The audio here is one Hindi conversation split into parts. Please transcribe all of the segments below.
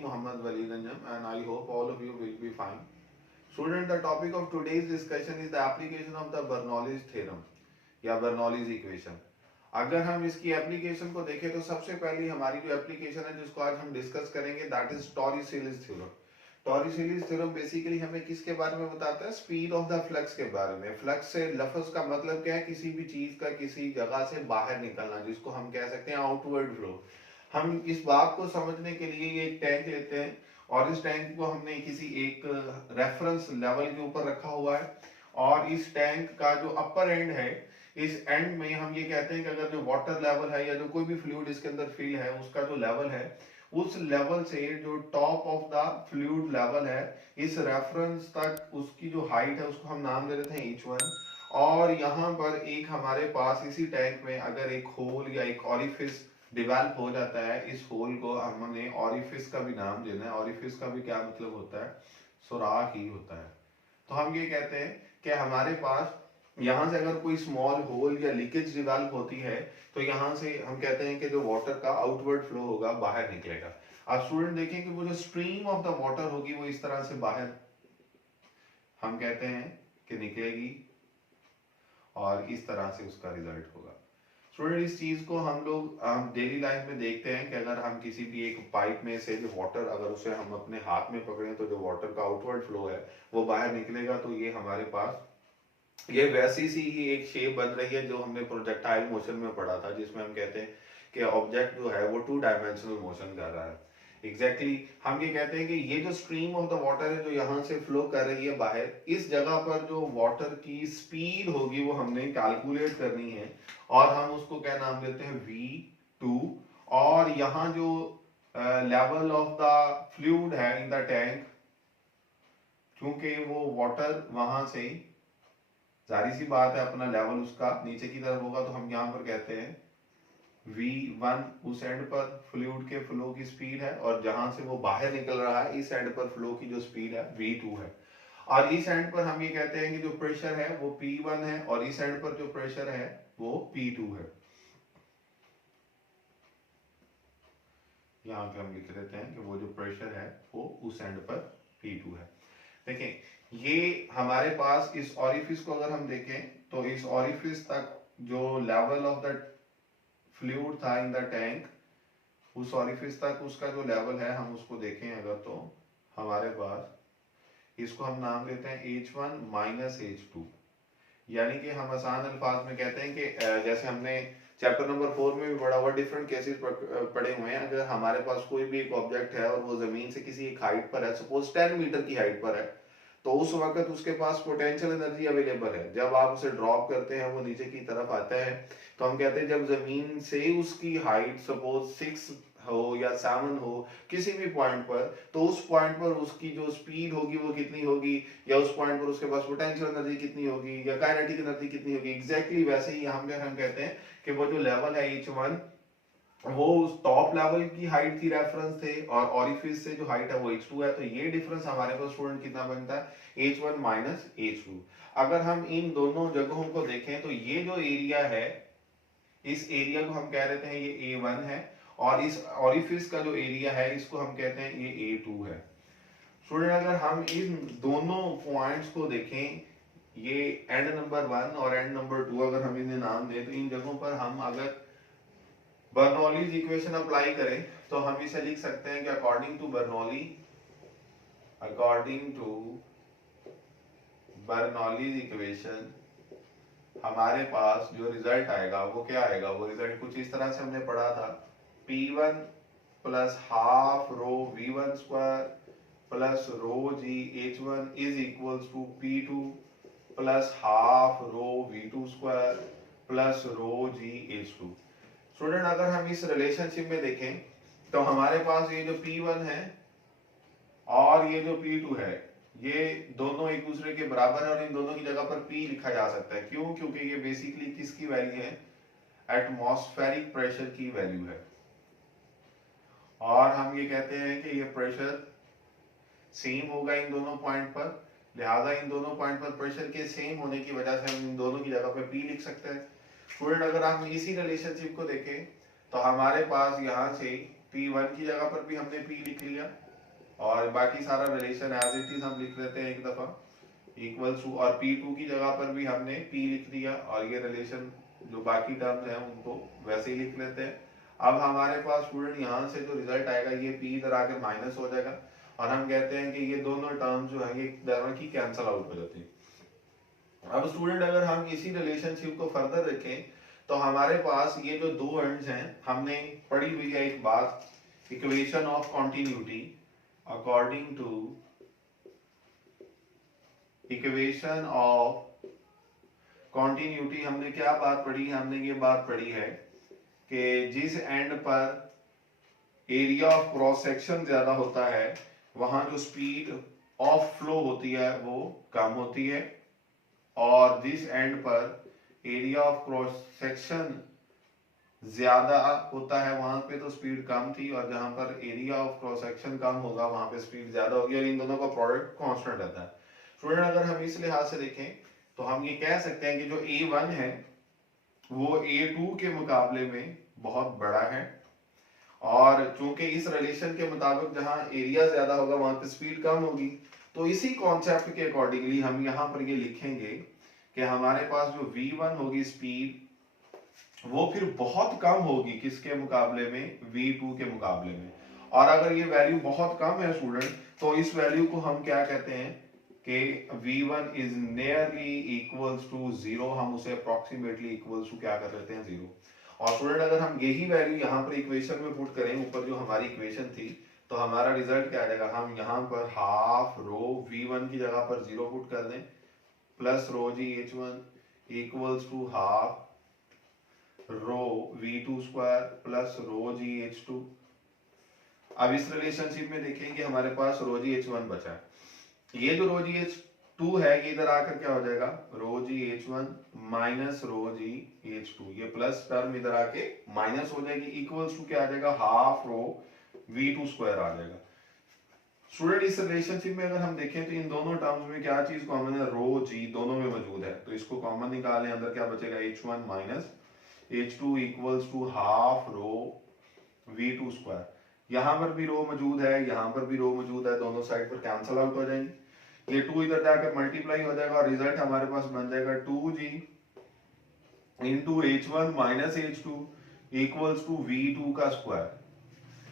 Muhammad Wali Nanjam, and I hope all of you will be fine. Student, the topic of today's discussion is the application of the Bernoulli's theorem या Bernoulli's equation. अगर हम इसकी एप्लीकेशन को देखें तो सबसे पहली हमारी जो एप्लीकेशन है जिसको आज हम डिस्कस करेंगे that is Torricelli's theorem. Torricelli's theorem basically हमें किसके बारे में बताता है? स्पीड ऑफ द फ्लक्स के बारे में. फ्लक्स से लफ्ज का मतलब क्या है? किसी भी चीज का किसी जगह से बाहर निकलना, जिसको हम कह सकते हैं आउटवर्ड फ्लो. हम इस बात को समझने के लिए ये एक टैंक लेते हैं और इस टैंक को हमने किसी एक रेफरेंस लेवल के ऊपर रखा हुआ है और इस टैंक का जो अपर एंड है, इस एंड में हम ये कहते हैं कि अगर जो वाटर लेवल है या जो कोई भी फ्लूइड इसके अंदर फिल है उसका जो लेवल है, उस लेवल से जो top of the fluid level है इस रेफरेंस तक उसकी जो हाइट है उसको हम नाम दे देते हैं h1. और यहाँ पर एक हमारे पास इसी टैंक में अगर एक होल या एक ऑरिफिस डिवेल्प हो जाता है, इस होल को हमने ऑरिफिस का भी नाम देना है. ऑरिफिस का भी क्या मतलब होता है? सुराख ही होता है. तो हम ये कहते हैं कि हमारे पास यहाँ से अगर कोई स्मॉल होल या लीकेज डिवेल्प होती है तो यहाँ से हम कहते हैं कि जो वाटर का आउटवर्ड फ्लो होगा, बाहर निकलेगा. अब स्टूडेंट देखें कि वो जो स्ट्रीम ऑफ द वाटर होगी वो इस तरह से बाहर हम कहते हैं कि निकलेगी और इस तरह से उसका रिजल्ट होगा. स्टूडेंट इस चीज को हम लोग डेली लाइफ में देखते हैं कि अगर हम किसी भी एक पाइप में से जो वाटर अगर उसे हम अपने हाथ में पकड़ें तो जो वाटर का आउटवर्ड फ्लो है वो बाहर निकलेगा. तो ये हमारे पास ये वैसी सी ही एक शेप बन रही है जो हमने प्रोजेक्टाइल मोशन में पढ़ा था, जिसमें हम कहते हैं कि ऑब्जेक्ट जो है वो 2 डायमेंशनल मोशन कर रहा है. एग्जैक्टली हम ये कहते हैं कि ये जो स्ट्रीम ऑफ द वाटर है जो यहाँ से फ्लो कर रही है बाहर, इस जगह पर जो वाटर की स्पीड होगी वो हमने कैलकुलेट करनी है और हम उसको क्या नाम देते हैं? v2. और यहाँ जो लेवल ऑफ द फ्लूइड है इन द टैंक, क्योंकि वो वाटर वहां से जारी सी बात है अपना लेवल उसका नीचे की तरफ होगा, तो हम यहाँ पर कहते हैं v1 उस एंड पर फ्लूइड के फ्लो की स्पीड है और जहां से वो बाहर निकल रहा है इस एंड पर फ्लो की जो स्पीड है v2 है. और इस एंड पर हम ये कहते हैं कि जो प्रेशर है वो p1 है और इस एंड पर जो प्रेशर है वो p2 है. यहाँ पे हम लिख देते हैं कि वो जो प्रेशर है वो उस एंड पर p2 है. देखें ये हमारे पास इस ऑरिफिस को अगर हम देखें तो इस ऑरिफिस तक जो लेवल ऑफ द फ्लूइड था इन द टैंक, उस ऑरिफिस तक उसका जो लेवल है हम उसको देखें अगर तो हमारे पास इसको हम नाम देते हैं h1 माइनस h2. यानी कि हम आसान अल्फाज में कहते हैं कि जैसे हमने चैप्टर नंबर 4 में भी बड़ा हुआ डिफरेंट केसेस पढ़े हुए हैं. अगर हमारे पास कोई भी एक ऑब्जेक्ट है और वो जमीन से किसी एक हाइट पर है, सपोज 10 मीटर की हाइट पर है, तो उस वक्त उसके पास पोटेंशियल एनर्जी अवेलेबल है. जब आप उसे ड्रॉप करते हैं वो नीचे की तरफ आता है, तो हम कहते हैं जब जमीन से उसकी हाइट सपोज 6 हो या 7 हो किसी भी पॉइंट पर, तो उस पॉइंट पर उसकी जो स्पीड होगी वो कितनी होगी, या उस पॉइंट पर उसके पास पोटेंशियल एनर्जी कितनी होगी या काइनेटिक एनर्जी कितनी होगी. एग्जैक्टली वैसे ही हम कहते हैं कि वो जो लेवल है h1 वो उस टॉप लेवल की हाइट थी, रेफरेंस थे, और ऑरिफिस से जो हाइट है वो h2 है. तो ये डिफरेंस हमारे पास स्टूडेंट कितना बनता है? h1 minus h2. अगर हम इन दोनों जगहों को देखें तो ये जो एरिया है इस एरिया को हम कह देते हैं ये a1 है और इस ऑरिफिस का जो एरिया है इसको हम कहते हैं ये a2 है. स्टूडेंट अगर हम इन दोनों पॉइंट्स को देखें, ये एंड नंबर 1 और एंड नंबर 2, अगर हम इन्हें नाम दें तो इन जगहों पर हम अगर बर्नौलीज इक्वेशन अप्लाई करें तो हम इसे लिख सकते हैं कि अकॉर्डिंग टू बर्नौलीज इक्वेशन हमारे पास जो रिजल्ट आएगा वो क्या आएगा? वो रिजल्ट कुछ इस तरह से हमने पढ़ा था, P1 plus half rho V1 square plus rho g H1 is equals to P2 plus half rho V2 square plus rho g H2. Student अगर हम इस रिलेशनशिप में देखें तो हमारे पास ये जो P1 है और ये जो P2 है ये दोनों एक दूसरे के बराबर है और इन दोनों की जगह पर P लिखा जा सकता है. क्यों? क्योंकि ये बेसिकली किसकी वैल्यू है? एटमॉस्फेरिक प्रेशर की वैल्यू है. और हम ये कहते हैं कि ये प्रेशर सेम होगा इन दोनों पॉइंट पर, लिहाजा इन दोनों पॉइंट पर प्रेशर के सेम होने की वजह से हम इन दोनों की जगह पर P लिख सकते हैं. स्टूडेंट अगर हम इसी रिलेशनशिप को देखें तो हमारे पास यहाँ से P1 की जगह पर भी हमने P लिख लिया और बाकी सारा रिलेशन एज इट इज हम लिख लेते हैं एक दफा इक्वल्स टू, और P2 की जगह पर भी हमने P लिख दिया और ये रिलेशन जो बाकी टर्म्स हैं उनको वैसे ही लिख लेते हैं। अब हमारे पास स्टूडेंट यहाँ से जो रिजल्ट आएगा ये P इधर आके माइनस हो जाएगा और हम कहते हैं कि ये दोनों टर्म्स जो है ये दोनों की कैंसल आउट हो जाती है। अब स्टूडेंट अगर हम इसी रिलेशनशिप को फर्दर देखें तो हमारे पास ये जो दो एंड्स हैं हमने पढ़ी हुई है एक बात, equation of continuity according to equation of continuity. हमने क्या बात पढ़ी है, हमने ये बात पढ़ी है कि जिस एंड पर एरिया ऑफ क्रॉस सेक्शन ज्यादा होता है वहां जो स्पीड ऑफ फ्लो होती है वो कम होती है, और जिस एंड पर एरिया ऑफ क्रॉस सेक्शन ज्यादा होता है वहां पे तो स्पीड कम थी, और जहां पर एरिया ऑफ क्रॉस सेक्शन कम होगा वहां पे स्पीड ज्यादा होगी, और इन दोनों का प्रोडक्ट कांस्टेंट रहता है। स्टूडेंट अगर हम इस लिहाज से देखें तो हम ये कह सकते हैं कि जो A1 है वो A2 के मुकाबले में बहुत बड़ा है, और चूंकि इस रिलेशन के मुताबिक जहां एरिया ज्यादा होगा वहां पे स्पीड कम होगी, तो इसी कॉन्सेप्ट के अकॉर्डिंगली हम यहाँ पर ये लिखेंगे कि हमारे पास जो V1 होगी स्पीड वो फिर बहुत कम होगी किसके मुकाबले में, V2 के मुकाबले में। और अगर ये वैल्यू बहुत कम है स्टूडेंट तो इस वैल्यू को हम क्या कहते हैं कि V1 is nearly equals to zero, हम उसे अप्रोक्सीमेटली इक्वल्स टू क्या कर लेते हैं, जीरो। और स्टूडेंट अगर हम यही वैल्यू यहाँ पर इक्वेशन में पुट करें, ऊपर जो हमारी इक्वेशन थी, तो हमारा रिजल्ट क्या आ जाएगा, हम यहाँ पर हाफ रो V1 की जगह पर जीरो पुट कर दें plus rho g H1 equals to half rho V2 square plus rho g H2। अब इस रिलेशनशिप में देखेंगे हमारे पास रो जी H1 बचा है, ये जो रो जी H2 है ये इधर आकर क्या हो जाएगा, रो g H1 minus rho g H2, ये प्लस टर्म इधर आके माइनस हो जाएगी, इक्वल्स टू क्या आ जाएगा, हाफ रो V2 स्क्वायर आ जाएगा। स्टूडेंट इस रिलेशनशिप में अगर हम देखें तो इन दोनों टर्म्स में क्या चीज कॉमन है, रो जी दोनों में मौजूद है, तो इसको कॉमन निकालें, अंदर क्या बचेगा H1 minus H2 equals to half rho V2 square. यहां पर भी रो मौजूद है, यहां पर भी रो मौजूद है, दोनों साइड पर कैंसल आउट हो जाएंगे, ये 2 इधर जाकर मल्टीप्लाई हो जाएगा और रिजल्ट हमारे पास बन जाएगा 2g into H1 minus H2 equals to V2 का स्क्वायर।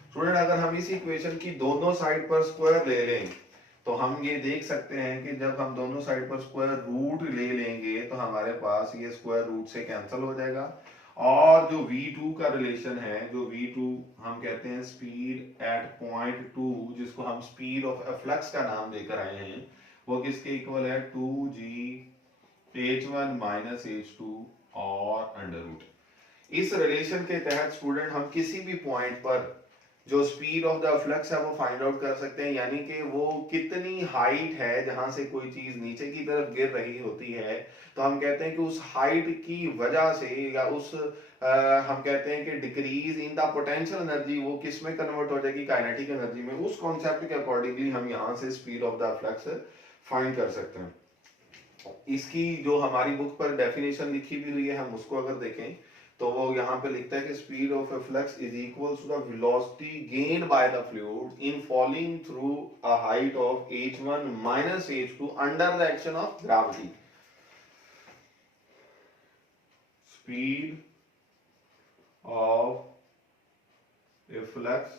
स्टूडेंट अगर हम इस इक्वेशन की दोनों साइड पर स्क्वायर ले लें तो हम ये देख सकते हैं कि जब हम दोनों साइड पर स्क्वायर रूट ले लेंगे तो हमारे पास ये स्क्वायर रूट से कैंसिल हो जाएगा, और जो V2 का रिलेशन है, जो V2 हम कहते हैं स्पीड एट पॉइंट 2, जिसको हम स्पीड ऑफ एफ्लक्स का नाम देकर आए हैं, वो किसके इक्वल है, 2g H1 माइनस H2 और अंडर रूट। इस रिलेशन के तहत स्टूडेंट हम किसी भी पॉइंट पर जो स्पीड ऑफ द फ्लक्स है वो फाइंड आउट कर सकते हैं, यानी कि वो कितनी हाइट है जहां से कोई चीज नीचे की तरफ गिर रही होती है, तो हम कहते हैं कि उस हाइट की वजह से या उस हम कहते हैं कि decrease in the potential energy वो किस में कन्वर्ट हो जाएगी, काइनेटिक एनर्जी में। उस कॉन्सेप्ट के अकॉर्डिंगली हम यहाँ से speed of the flux find कर सकते हैं। इसकी जो हमारी बुक पर डेफिनेशन लिखी भी हुई है हम उसको अगर देखें तो वो यहाँ पे लिखता है कि speed of a flux is equals to the velocity gained by the fluid in falling through a height of h1 minus h2 under the action of gravity. Speed of a flux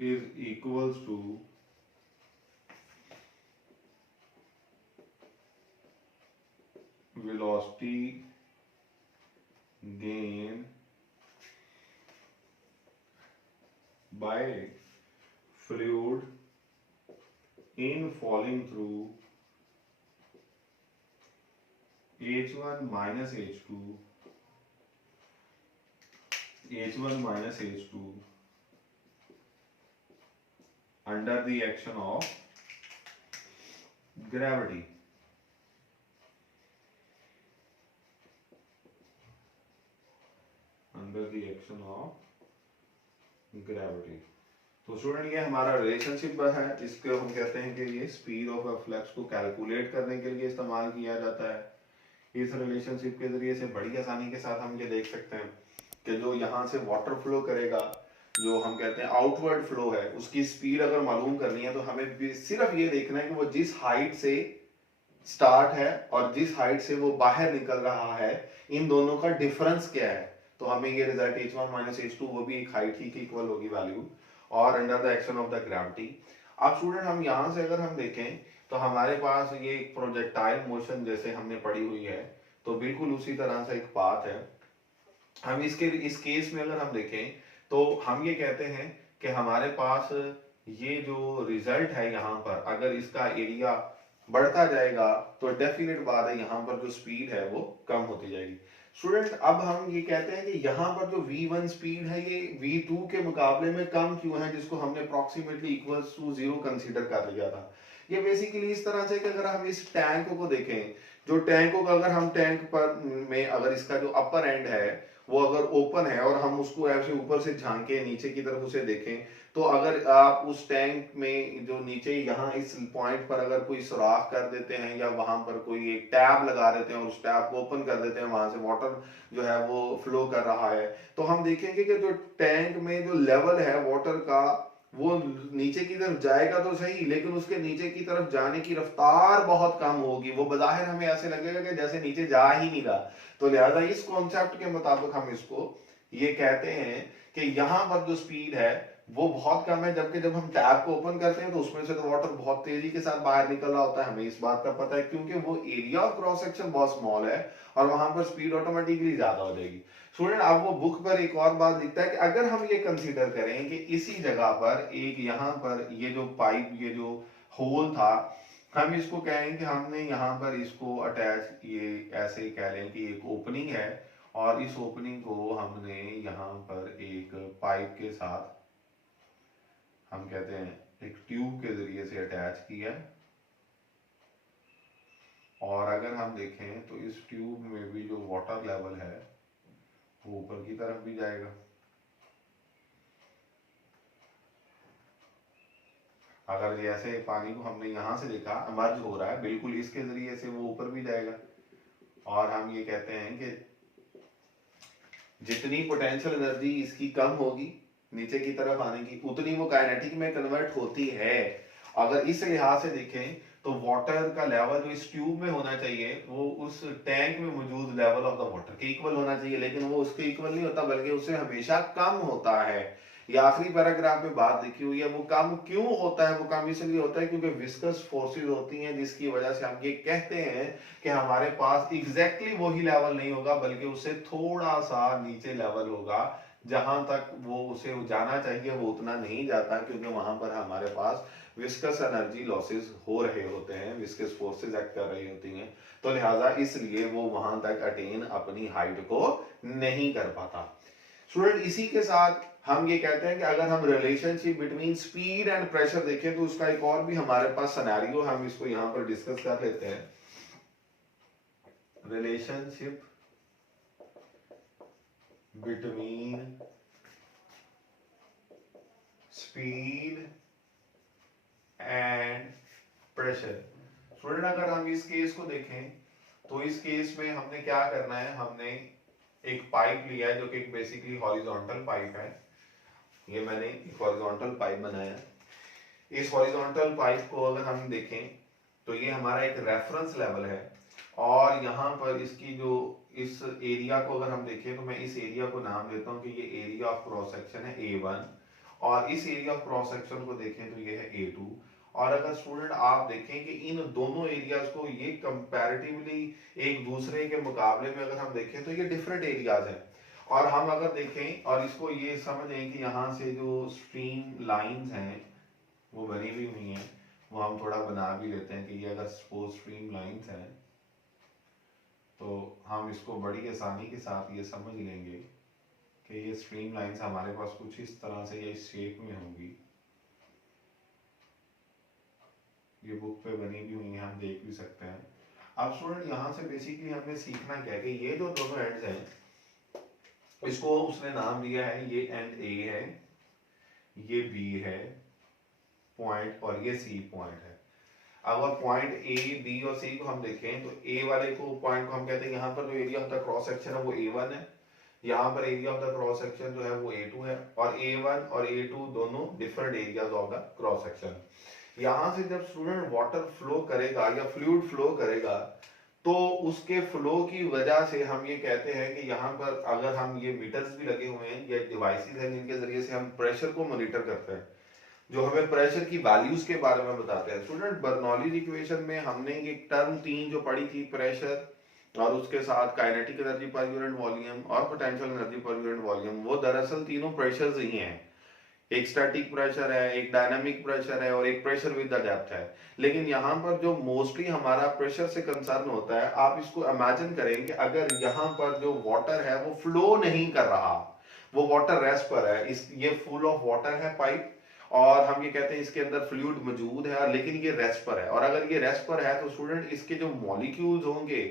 is equals to velocity gain by fluid in falling through H1 minus H2 under the action of gravity। Under the action of gravity. तो स्टूडेंट ये हमारा रिलेशनशिप है, इसको हम कहते हैं कि ये स्पीड ऑफ अ फ्लक्स को कैलकुलेट करने के लिए इस्तेमाल किया जाता है। इस रिलेशनशिप के जरिए से बड़ी आसानी के साथ हम ये देख सकते हैं कि जो यहाँ से वाटर फ्लो करेगा जो हम कहते हैं आउटवर्ड फ्लो है, उसकी स्पीड अगर मालूम करनी है तो हमें सिर्फ ये देखना है कि वो जिस हाइट से स्टार्ट है और जिस हाइट से वो बाहर निकल रहा है, इन दोनों का डिफरेंस क्या है। तो हमें ये रिजल्ट h1 माइनस h2 वो भी एक हाइट ही की इक्वल होगी वैल्यू, और under the action of the gravity. अब स्टूडेंट हम यहाँ से अगर हम देखें तो हमारे पास ये एक प्रोजेक्टाइल मोशन जैसे हमने पढ़ी हुई है, तो बिल्कुल उसी तरह से एक पाथ है। हम इस केस में अगर हम देखें तो हम ये कहते हैं कि हमारे पास ये जो रिजल्ट है यहाँ पर, अगर इसका एरिया बढ़ता जाएगा तो डेफिनेट बात है यहाँ पर जो स्पीड है वो कम होती जाएगी। स्टूडेंट अब हम ये कहते हैं कि यहाँ पर जो v1 स्पीड है ये v2 के मुकाबले में कम क्यों है, जिसको हमने अप्रोक्सीमेटली इक्वल्स टू 0 कंसीडर कर लिया था। ये बेसिकली इस तरह से कि अगर हम इस टैंक को देखें, जो टैंक को अगर हम टैंक पर में अगर इसका जो अपर एंड है वो अगर ओपन है और हम उसको ऐसे ऊपर से झांके नीचे की तरफ उसे देखें, तो अगर आप उस टैंक में जो नीचे यहाँ इस पॉइंट पर अगर कोई सुराख कर देते हैं या वहां पर कोई एक टैब लगा देते हैं और उस टैब को ओपन कर देते हैं, वहां से वाटर जो है वो फ्लो कर रहा है, तो हम देखेंगे कि जो टैंक में जो लेवल है वाटर का वो नीचे की तरफ जाएगा तो सही, लेकिन उसके नीचे की तरफ जाने की रफ्तार बहुत कम होगी। वो बज़ाहिर हमें ऐसे लगेगा कि जैसे नीचे जा ही नहीं रहा। तो लिहाजा इस कॉन्सेप्ट के मुताबिक हम इसको ये कहते हैं कि यहाँ पर जो स्पीड है वो बहुत कम है, जबकि जब हम टैब को ओपन करते हैं तो उसमें से तो वाटर बहुत तेजी के साथ बाहर निकल रहा होता है। हमें इस बात का पता है क्योंकि वो एरिया ऑफ क्रॉस सेक्शन बहुत स्मॉल है और वहां पर स्पीड ऑटोमेटिकली ज्यादा हो जाएगी। स्टूडेंट अब वो बुक पर एक और बात लिखता है कि अगर हम ये कंसीडर करें कि इसी जगह पर एक यहाँ पर ये जो पाइप ये जो होल था, हम इसको कहें कि हमने यहाँ पर इसको अटैच, ये ऐसे कह लें कि एक ओपनिंग है और इस ओपनिंग को हमने यहाँ पर एक पाइप के साथ हम कहते हैं एक ट्यूब के जरिए से अटैच किया, और अगर हम देखें तो इस ट्यूब में भी जो वाटर लेवल है वो ऊपर की तरफ भी जाएगा। अगर जैसे पानी को हमने यहाँ से देखा इमर्ज हो रहा है, बिल्कुल इसके जरिए से वो ऊपर भी जाएगा। और हम ये कहते हैं कि जितनी पोटेंशियल एनर्जी इसकी कम होगी नीचे की तरफ आने की, उतनी वो काइनेटिक में कन्वर्ट होती है। अगर इस लिहाज से देखें तो वाटर का लेवल जो इस ट्यूब में होना चाहिए वो उस टैंक में मौजूद लेवल ऑफ द वाटर के इक्वल होना चाहिए, लेकिन वो उसके इक्वल नहीं होता बल्कि उससे हमेशा कम होता है। ये आखिरी पैराग्राफ में बात लिखी हुई है। वो कम क्यों होता है? वो कम इसलिए होता है क्योंकि विस्कस फोर्सेस होती हैं, जिसकी वजह से हम ये कहते हैं कि हमारे पास एग्जैक्टली वही लेवल नहीं होगा बल्कि उससे थोड़ा सा नीचे लेवल होगा। जहां तक वो उसे जाना चाहिए वो उतना नहीं जाता क्योंकि वहां पर हमारे पास विस्कस एनर्जी लॉसेस हो रहे होते हैं, विस्कस फोर्सेस एक्ट कर रही होती हैं, तो लिहाजा इसलिए वो वहां तक अटेन अपनी हाइट को नहीं कर पाता। स्टूडेंट इसी के साथ हम ये कहते हैं कि अगर हम relationship between speed and pressure देखें तो उसका एक और भी हमारे पास सिनेरियो, हम इसको यहां पर डिस्कस कर लेते हैं। Relationship between speed and pressure. Student अगर हम इस केस को देखें तो इस केस में हमने क्या करना है, हमने एक पाइप लिया है जो कि बेसिकली हॉरिजॉन्टल पाइप है। ये मैंने एक हॉरिजॉन्टल पाइप बनाया। इस हॉरिजॉन्टल पाइप को अगर हम देखें तो ये हमारा एक रेफरेंस लेवल है, और यहाँ पर इसकी जो इस एरिया को अगर हम देखें तो मैं इस एरिया को नाम देता हूँ कि ये एरिया ऑफ क्रॉस सेक्शन है A1, और इस एरिया ऑफ क्रॉस सेक्शन को देखें तो ये है A2। और अगर स्टूडेंट आप देखें कि इन दोनों एरियाज को ये कंपैरेटिवली एक दूसरे के मुकाबले में अगर हम देखें तो ये डिफरेंट एरियाज हैं, और हम अगर देखें और इसको ये समझें कि यहाँ से जो स्ट्रीम लाइंस हैं वो बनी भी हुई हैं, वो हम थोड़ा बना भी लेते हैं कि ये अगर सपोज स्ट्रीम लाइंस हैं तो हम इसको बड़ी आसानी के साथ ये समझ लेंगे कि ये स्ट्रीम लाइंस हमारे पास कुछ इस तरह से या इस शेप में होंगी। ये बुक पे बनी भी हुई है, हम देख भी सकते हैं। अब स्टूडेंट यहाँ से बेसिकली हमने सीखना क्या है कि ये जो दोनों एंड्स हैं इसको उसने नाम दिया है, ये एंड A है, ये B है पॉइंट, और ये C पॉइंट है। अगर पॉइंट A, B और C को हम देखें तो A वाले को पॉइंट को हम कहते हैं यहाँ पर जो एरिया होता है क्रॉस सेक्शन है वो A1 है, यहाँ पर area of the cross section जो है वो A2 है, और A1 और A2 दोनों different areas of the cross section. यहाँ से जब स्टूडेंट वाटर फ्लो करेगा या फ्लूइड फ्लो करेगा, तो उसके फ्लो की वजह से हम ये कहते हैं कि यहाँ पर अगर हम ये मीटर्स भी लगे हुए हैं या डिवाइसेस हैं जिनके जरिए से हम प्रेशर को मॉनिटर करते हैं, जो हमें प्रेशर की वैल्यूज के बारे में बताते हैं। स्टूडेंट बर्नौलीज इक्वेशन में हमने ये टर्म 3 जो पढ़ी थी, प्रेशर और उसके साथ kinetic energy per unit volume और potential energy per unit volume, वो दरअसल तीनों प्रेशर्स ही हैं। एक स्टैटिक प्रेशर है, एक डायनामिक प्रेशर है और एक प्रेशर विद द डेप्थ है। लेकिन यहाँ पर जो मोस्टली हमारा प्रेशर से कंसर्न होता है, आप इसको इमेजिन करेंगे अगर यहाँ पर जो वाटर है वो फ्लो नहीं कर रहा, वो वाटर रेस्ट पर है, इस ये फुल ऑफ वाटर है पाइप, और हम ये कहते हैं इसके अंदर फ्लूइड मौजूद है, लेकिन ये रेस्ट पर है। और अगर ये रेस्ट पर है तो स्टूडेंट इसके जो मॉलिक्यूल्स होंगे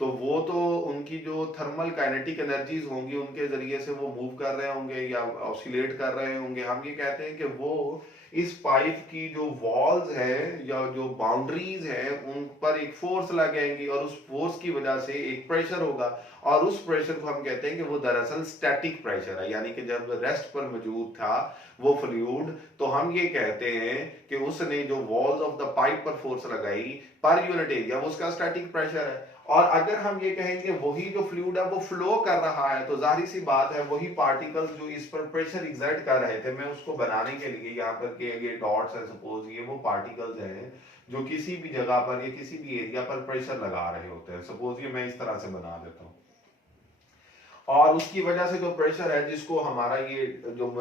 तो वो तो उनकी जो थर्मल काइनेटिक एनर्जीज होंगी उनके जरिए से वो मूव कर रहे होंगे या ऑसिलेट कर रहे होंगे। हम ये कहते हैं कि वो इस पाइप की जो वॉल्स है या जो बाउंड्रीज है उन पर एक फोर्स लगाएंगी, और उस फोर्स की वजह से एक प्रेशर होगा, और उस प्रेशर को हम कहते हैं कि वो दरअसल स्टैटिक प्रेशर है। यानी कि जब रेस्ट पर मौजूद था वो फ्लूइड, तो हम ये कहते हैं कि उसने जो वॉल्स ऑफ द पाइप पर फोर्स लगाई पर यूनिट एरिया, वो उसका स्टैटिक प्रेशर है। और अगर हम ये कहेंगे वही जो फ्लूइड है वो फ्लो कर रहा है, तो जाहिर सी बात है वही पार्टिकल्स जो इस पर प्रेशर एग्जर्ट कर रहे थे, मैं उसको बनाने के लिए यहाँ पर के ये डॉट्स है, सपोज ये वो पार्टिकल्स हैं जो किसी भी जगह पर या किसी भी एरिया पर प्रेशर लगा रहे होते हैं। सपोज ये मैं इस तरह से बना देता हूँ, और उसकी वजह से जो प्रेशर है जिसको हमारा ये जो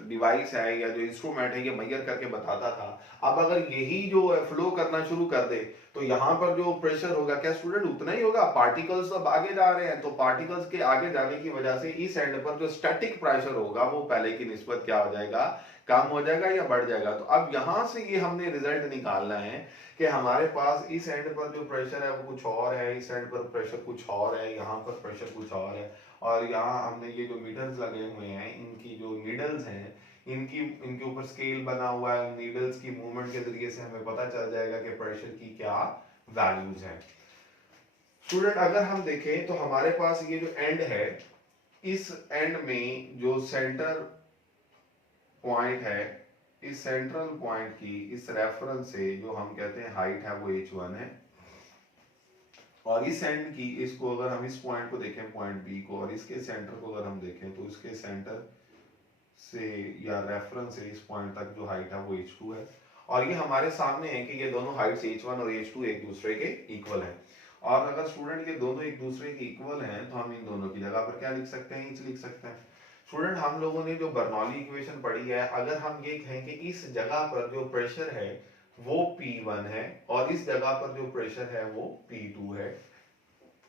डिवाइस है या जो इंस्ट्रूमेंट है ये मेजर करके बताता था, अब अगर यही जो फ्लो करना शुरू कर दे तो यहाँ पर जो प्रेशर होगा क्या स्टूडेंट उतना ही होगा? पार्टिकल्स अब आगे जा रहे हैं, तो पार्टिकल्स के आगे जाने की वजह से इस एंड पर जो स्टैटिक प्रेशर होगा वो पहले की निस्बत क्या हो जाएगा, कम हो जाएगा या बढ़ जाएगा। तो अब यहाँ से ये हमने रिजल्ट निकालना है कि हमारे पास इस एंड पर जो प्रेशर है वो कुछ और है, इस एंड पर प्रेशर कुछ और है, यहाँ पर प्रेशर कुछ और है, और यहाँ हमने ये जो मीटर्स लगे हुए हैं इनकी जो नीडल्स हैं इनके ऊपर स्केल बना हुआ है, नीडल्स की मूवमेंट के जरिए से हमें पता चल जाएगा कि प्रेशर की क्या वैल्यूज हैं। स्टूडेंट अगर हम देखें तो हमारे पास ये जो एंड है, इस एंड में जो सेंटर पॉइंट है, इस सेंट्रल पॉइंट की इस रेफरेंस से जो हम कहते हैं हाइट है वो h1 है, और इस एंड की इसको अगर हम इस पॉइंट को देखें पॉइंट बी को, और इसके सेंटर को अगर हम देखें तो इसके सेंटर से या रेफरेंस से इस पॉइंट तक जो हाइट है वो h2 है, और ये हमारे सामने है कि ये दोनों हाइट्स h1 और h2 एक दूसरे के इक्वल हैं। और अगर स्टूडेंट ये दोनों एक दूसरे के इक्वल हैं तो हम इन दोनों की जगह पर क्या लिख सकते हैं, इंच लिख सकते हैं। स्टूडेंट हम लोगों ने जो बर्नौली इक्वेशन पढ़ी है, अगर हम ये कहें कि इस जगह पर जो प्रेशर है वो P1 है और इस जगह पर जो प्रेशर है वो P2 है,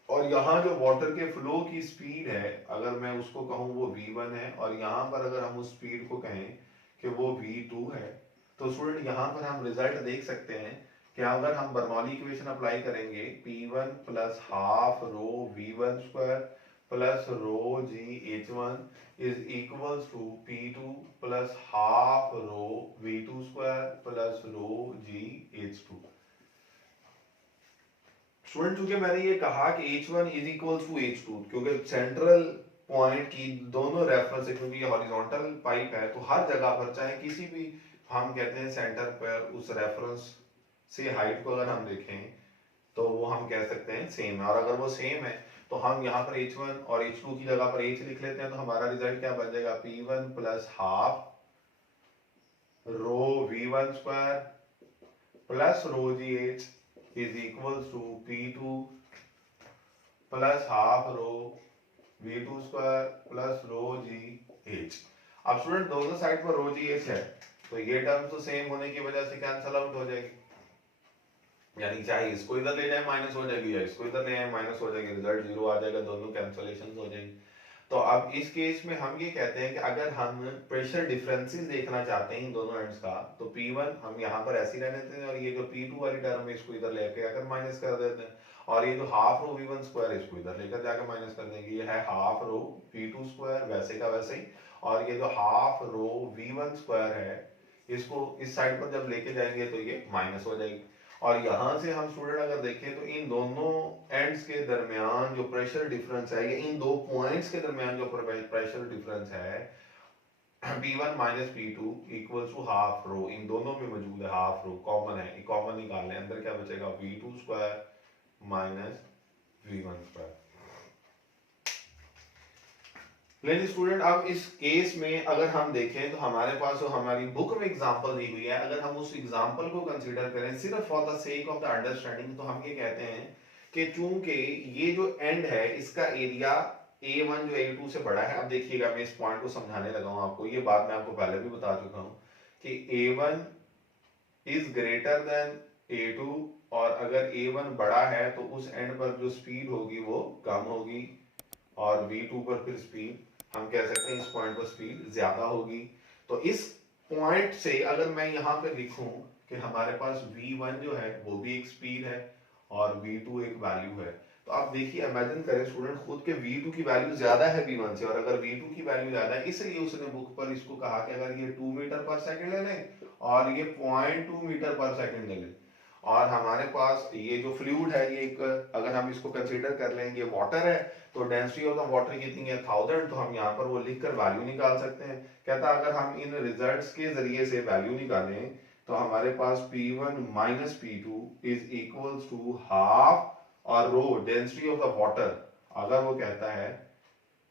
और यहाँ जो वाटर के फ्लो की स्पीड है अगर मैं उसको कहूँ वो V1 है, और यहाँ पर अगर हम उस स्पीड को कहें कि वो V2 है, तो स्टूडेंट यहाँ पर हम रिजल्ट देख सकते हैं कि अगर हम बर्नौली इक्वेशन अप्लाई करेंगे P1 plus half rho V1 square plus rho g H1 is equals to P2 plus half rho V2 square plus rho g H2। स्टूडेंट चूंकि मैंने ये कहा कि H1 is equals to H2, क्योंकि सेंट्रल पॉइंट की दोनों रेफरेंस से, क्योंकि ये हॉरिजॉन्टल पाइप है तो हर जगह पर चाहे किसी भी हम कहते हैं सेंटर पर उस रेफरेंस से हाइट को अगर हम देखें तो वो हम कह सकते हैं सेम है, और अगर वो सेम है तो हम यहाँ पर H1 और H2 की जगह पर H लिख लेते हैं, तो हमारा रिजल्ट क्या बन जाएगा, P1 plus half rho V1 square plus rho g H is equals to P2 plus half rho V2 square plus rho g H। अब स्टूडेंट दोनों साइड पर रो जी H है तो ये टर्म तो सेम होने की वजह से कैंसिल आउट हो जाएगी, यानी चाहे इसको इधर ले जाए माइनस हो जाएगी या इसको इधर ले आए माइनस हो जाएगी, रिजल्ट जीरो आ जाएगा, दोनों कैंसलेशन हो जाएंगे। तो अब इस केस में हम ये कहते हैं कि अगर हम प्रेशर डिफरेंसेस देखना चाहते हैं इन दोनों एंड्स का, तो P1 हम यहाँ पर ऐसे ही रहने देते हैं, और ये जो P2 वाली टर्म है इसको इधर लेके आकर माइनस कर देते हैं, और ये जो हाफ रो V1 स्क्वायर इसको इधर लेकर जाकर माइनस कर देंगे, ये है हाफ रो V2 स्क्वायर वैसे का वैसे ही, और ये जो हाफ रो V1 स्क्वायर है इसको इस साइड पर जब लेके जाएंगे तो ये माइनस हो जाएगी। और यहां से हम स्टूडेंट अगर देखें तो इन दोनों एंड्स के दरमियान जो प्रेशर डिफरेंस है, या इन दो पॉइंट्स के दरमियान जो प्रेशर डिफरेंस है P1 minus P2 equals to half rho, इन दोनों में मौजूद है हाफ रो, कॉमन है, कॉमन निकाल लें, अंदर क्या बचेगा V2 square minus V1 square. लेकिन स्टूडेंट अब इस केस में अगर हम देखें तो हमारे पास जो हमारी बुक में एग्जांपल दी हुई है, अगर हम उस एग्जांपल को कंसीडर करें सिर्फ for the sake of the understanding, तो हम ये कहते हैं कि चूंकि ये जो एंड है इसका एरिया A1 जो A2 से बड़ा है। अब देखिएगा मैं इस पॉइंट को समझाने लगा हूं आपको, ये बात मैं आपको पहले भी बता चुका हूं कि A1 is greater than A2, और अगर A1 बड़ा है तो उस एंड पर जो स्पीड होगी वो कम होगी, और V2 पर फिर स्पीड हम कह सकते हैं इस पॉइंट पर स्पीड ज्यादा होगी। तो इस पॉइंट से अगर मैं यहाँ पे लिखूं कि हमारे पास V1 जो है वो भी एक स्पीड है और V2 एक वैल्यू है, तो आप देखिए इमेजिन करें स्टूडेंट खुद के V2 की वैल्यू ज्यादा है V1 से, और अगर V2 की वैल्यू ज्यादा है इसलिए उसने बुक पर इसको कहा कि अगर ये 2 मीटर पर सेकंड ले लें और ये 0.2 मीटर पर सेकंड ले लें, और हमारे पास ये जो फ्लूइड है ये एक, अगर हम इसको कंसीडर कर लेंगे वाटर है, तो डेंसिटी ऑफ द वाटर कितनी है 1000, तो हम यहाँ पर वो लिखकर वैल्यू निकाल सकते हैं। कहता अगर हम इन रिजल्ट्स के जरिए से वैल्यू निकालें तो हमारे पास P1 minus P2 is equals to half, और rho density of the water, अगर वो कहता है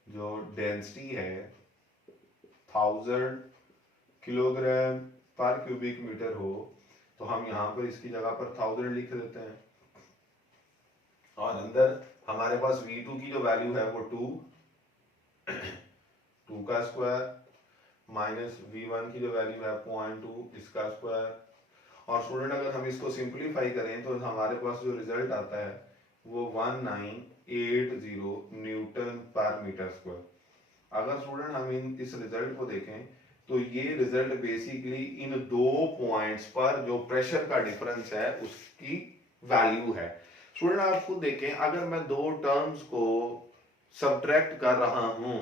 जो डेंसिटी है 1000 किलोग्राम पर क्यूबिक मीटर हो, तो हम यहाँ पर इसकी जगह पर 1000 लिख देते हैं, और अंदर हमारे पास V2 की जो वैल्यू है वो 2 का स्क्वायर माइनस V1 की जो वैल्यू है 0.2 इसका स्क्वायर। और स्टूडेंट अगर हम इसको सिंपलीफाई करें तो हमारे पास जो रिजल्ट आता है वो 1980 न्यूटन पर मीटर स्क्वायर। अगर स्टूडेंट हम इस रिजल्ट को देखें तो ये रिजल्ट बेसिकली इन दो पॉइंट्स पर जो प्रेशर का डिफरेंस है उसकी वैल्यू है। स्टूडेंट आप खुद देखें, अगर मैं दो टर्म्स को सब्ट्रैक्ट कर रहा हूं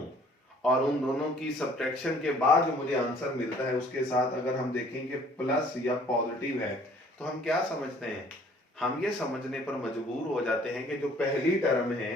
और उन दोनों की सब्ट्रैक्शन के बाद जो मुझे आंसर मिलता है उसके साथ अगर हम देखें कि प्लस या पॉजिटिव है, तो हम क्या समझते हैं, हम ये समझने पर मजबूर हो जाते हैं कि जो पहली टर्म है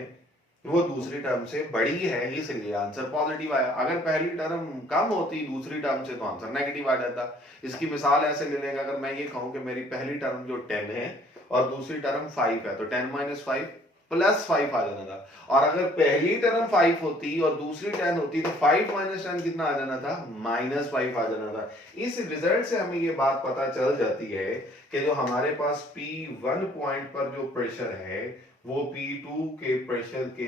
वो दूसरी टर्म से बड़ी है इसलिए आंसर पॉजिटिव आया। अगर पहली टर्म कम होती दूसरी टर्म से तो आंसर नेगेटिव आ जाता। इसकी मिसाल ऐसे ले लेंगे, अगर मैं ये कहूं कि मेरी पहली टर्म जो 10 है और दूसरी टर्म 5 है, तो 10 माइनस 5 प्लस 5 आ जाना था, और अगर पहली टर्म 5 होती और दूसरी 10 होती तो 5 माइनस 10 कितना आ जाना था, माइनस 5 आ जाना था। इस रिजल्ट से हमें ये बात पता चल जाती है कि जो हमारे पास P1 पॉइंट पर जो प्रेशर है वो P2 के प्रेशर के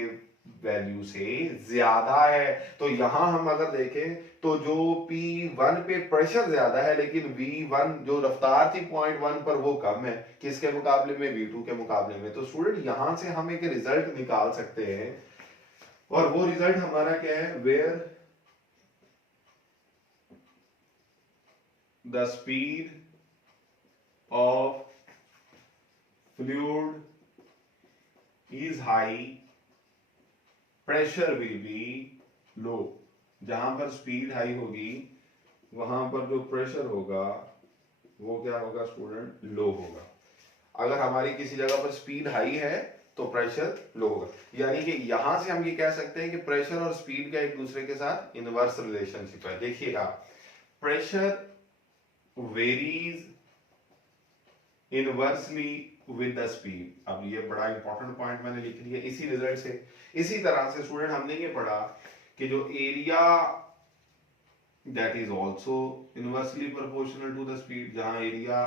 वैल्यू से ज्यादा है। तो यहां हम अगर देखें तो जो P1 पे प्रेशर ज्यादा है लेकिन V1 जो रफ्तार थी 0.1 पर वो कम है, किसके मुकाबले में, V2 के मुकाबले में। तो स्टूडेंट यहां से हम एक रिजल्ट निकाल सकते हैं, और वो रिजल्ट हमारा क्या है, where the speed of fluid is high pressure will be low. जहां पर स्पीड हाई होगी वहां पर जो प्रेशर होगा वो क्या होगा स्टूडेंट, लो होगा। अगर हमारी किसी जगह पर स्पीड हाई है तो प्रेशर लो होगा, यानी कि यहां से हम ये कह सकते हैं कि प्रेशर और स्पीड का एक दूसरे के साथ इनवर्स रिलेशनशिप है। देखिएगा, pressure varies inversely with the speed. अब ये बड़ा इंपॉर्टेंट पॉइंट मैंने लिख लिया इसी रिजल्ट से। इसी तरह से स्टूडेंट हमने ये पढ़ा कि जो area that is also inversely proportional to the speed, जहां एरिया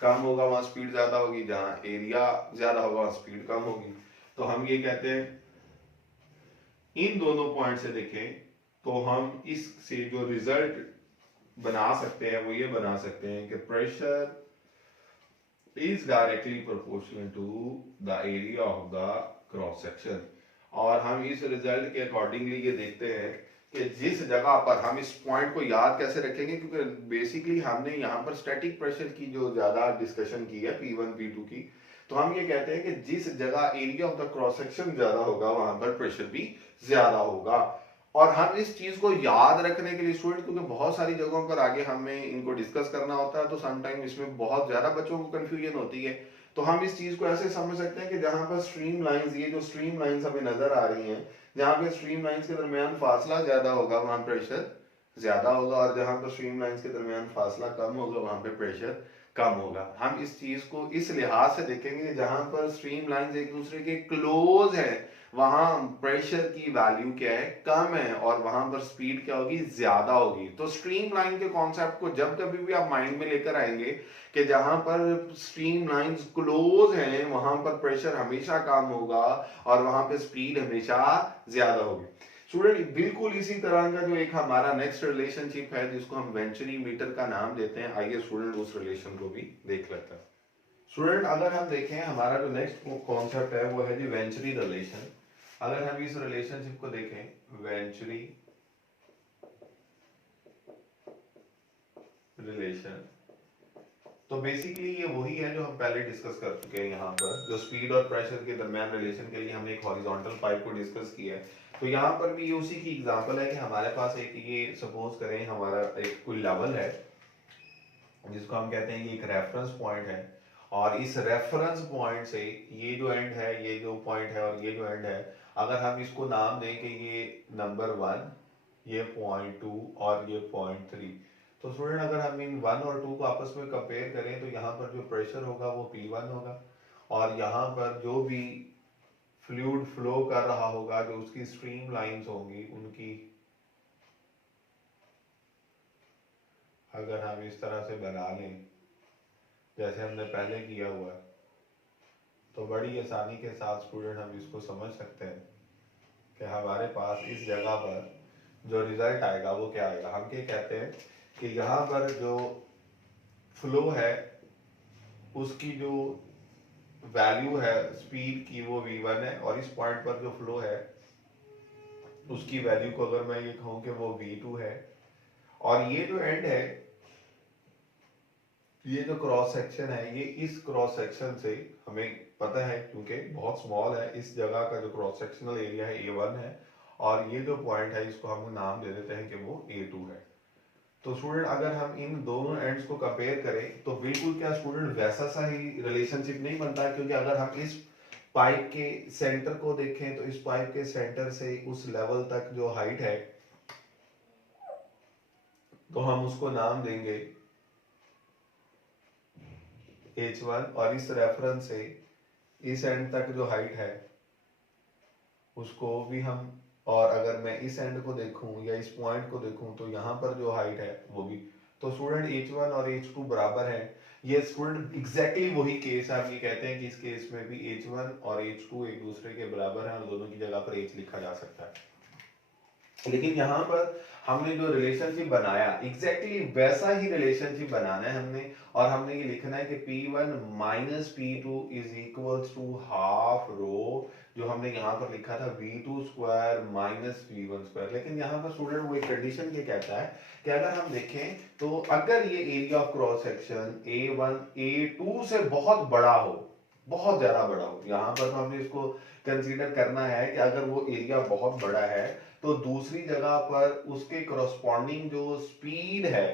कम होगा वहां स्पीड ज्यादा होगी, जहां एरिया ज्यादा होगा वहां स्पीड कम होगी। तो हम ये कहते हैं इन दोनों पॉइंट से देखें तो हम इससे जो रिजल्ट बना सकते हैं वो ये बना सकते हैं कि pressure is directly proportional to the area of the cross section। और हम इस रिजल्ट के अकॉर्डिंगली ये देखते हैं कि जिस जगह पर हम इस पॉइंट को याद कैसे रखेंगे, क्योंकि बेसिकली हमने यहाँ पर स्टैटिक प्रेशर की जो ज्यादा डिस्कशन की है P1 P2 की, तो हम ये कहते हैं कि जिस जगह area of the cross section ज्यादा होगा वहां पर प्रेशर भी ज्यादा होगा। और हम इस चीज को याद रखने के लिए स्टूडेंट, क्योंकि बहुत सारी जगहों पर आगे हमें इनको डिस्कस करना होता है, तो समटाइम इसमें बहुत ज्यादा बच्चों को कंफ्यूजन होती है। तो हम इस चीज को ऐसे समझ सकते हैं कि जहां पर स्ट्रीम लाइंस, ये जो स्ट्रीम लाइंस हमें नजर आ रही हैं, जहां पे स्ट्रीम लाइंस के दरमियान फासला ज्यादा होगा वहां प्रेशर ज्यादा होगा, और जहां पर स्ट्रीम लाइंस के दरमियान फासला कम होगा वहां पे प्रेशर कम होगा। हम इस चीज को इस लिहाज से देखेंगे, जहां पर स्ट्रीम लाइंस एक दूसरे के क्लोज है वहां प्रेशर की वैल्यू क्या है, कम है, और वहां पर स्पीड क्या होगी, ज्यादा होगी। तो स्ट्रीम लाइन के कॉन्सेप्ट को जब कभी भी आप माइंड में लेकर आएंगे कि जहां पर स्ट्रीम लाइंस क्लोज हैं वहां पर प्रेशर हमेशा कम होगा और वहां पर स्पीड हमेशा ज्यादा होगी। स्टूडेंट बिल्कुल इसी तरह का जो एक हमारा नेक्स्ट रिलेशनशिप है जिसको हम वेंचुरी मीटर का नाम देते हैं, आइए स्टूडेंट उस रिलेशन को भी देख लेते हैं। स्टूडेंट अगर हम देखें हमारा जो नेक्स्ट कॉन्सेप्ट है वो है जी वेंचुरी रिलेशन। अगर हम इस रिलेशनशिप को देखें, वेंचुरी रिलेशन, तो बेसिकली ये वही है जो हम पहले डिस्कस कर चुके हैं। यहाँ पर जो स्पीड और प्रेशर के दरमियान रिलेशन के लिए हमने एक हॉरिजॉन्टल पाइप को डिस्कस किया है, तो यहाँ पर भी ये उसी की एग्जांपल है कि हमारे पास एक, ये सपोज करें हमारा एक कोई लेवल है जिसको हम कहते हैं कि एक रेफरेंस पॉइंट है, और इस रेफरेंस पॉइंट से ये जो एंड है, ये जो पॉइंट है और ये जो एंड है, अगर हम इसको नाम दें कि ये नंबर 1, ये पॉइंट 2 और ये पॉइंट 3, तो स्टूडेंट अगर हम इन 1 और 2 को आपस में कंपेयर करें तो यहाँ पर जो प्रेशर होगा वो P1 होगा, और यहाँ पर जो भी फ्लूइड फ्लो कर रहा होगा, जो उसकी स्ट्रीम लाइंस होंगी उनकी, अगर हम इस तरह से बना लें जैसे हमने पहले किया हुआ है, तो बड़ी आसानी के साथ स्टूडेंट हम इसको समझ सकते हैं कि हमारे पास इस जगह पर जो रिजल्ट आएगा वो क्या आएगा। हम क्या कहते हैं कि यहाँ पर जो फ्लो है उसकी जो वैल्यू है स्पीड की वो v1 है, और इस पॉइंट पर जो फ्लो है उसकी वैल्यू को अगर मैं ये कहूँ कि वो v2 है, और ये जो एंड है, ये जो क्रॉस सेक्शन है, ये इस क्रॉस सेक्शन से हमें पता है क्योंकि बहुत स्मॉल है, इस जगह का जो क्रॉस सेक्शनल एरिया है A1 है, और ये जो पॉइंट है इसको हम नाम दे देते हैं कि वो A2 है। तो स्टूडेंट अगर हम इन दोनों एंड्स को कंपेयर करें तो बिल्कुल क्या स्टूडेंट वैसा सा ही रिलेशनशिप नहीं बनता, क्योंकि अगर हम इस पाइप के सेंटर को देखें तो इस पाइप के सेंटर से उस लेवल तक जो हाइट है तो हम उसको नाम देंगे H1, और इस रेफरेंस से इस एंड तक जो हाइट है उसको भी हम, और अगर मैं इस एंड को देखूं या इस पॉइंट को देखूं तो यहाँ पर जो हाइट है वो भी, तो स्टूडेंट H1 और H2 बराबर है। ये स्टूडेंट एग्जैक्टली वही केस है, हम ये कहते हैं कि इस केस में भी H1 और H2 एक दूसरे के बराबर हैं और दोनों की जगह पर H लिखा जा सकता है। लेकिन यहाँ पर हमने जो रिलेशनशिप बनाया एग्जैक्टली वैसा ही रिलेशनशिप बनाना है हमने, और हमने ये लिखना है कि P1 minus P2 is equals to half rho, जो हमने यहाँ पर लिखा था V2 square minus V1 square. लेकिन यहाँ पर स्टूडेंट वो एक कंडीशन ये कहता है कि अगर हम देखें तो अगर ये area of cross section A1 A2 से बहुत बड़ा हो, बहुत ज्यादा बड़ा हो, यहाँ पर तो हमने इसको कंसीडर करना है कि अगर वो एरिया बहुत बड़ा है तो दूसरी जगह पर उसके करस्पॉन्डिंग जो स्पीड है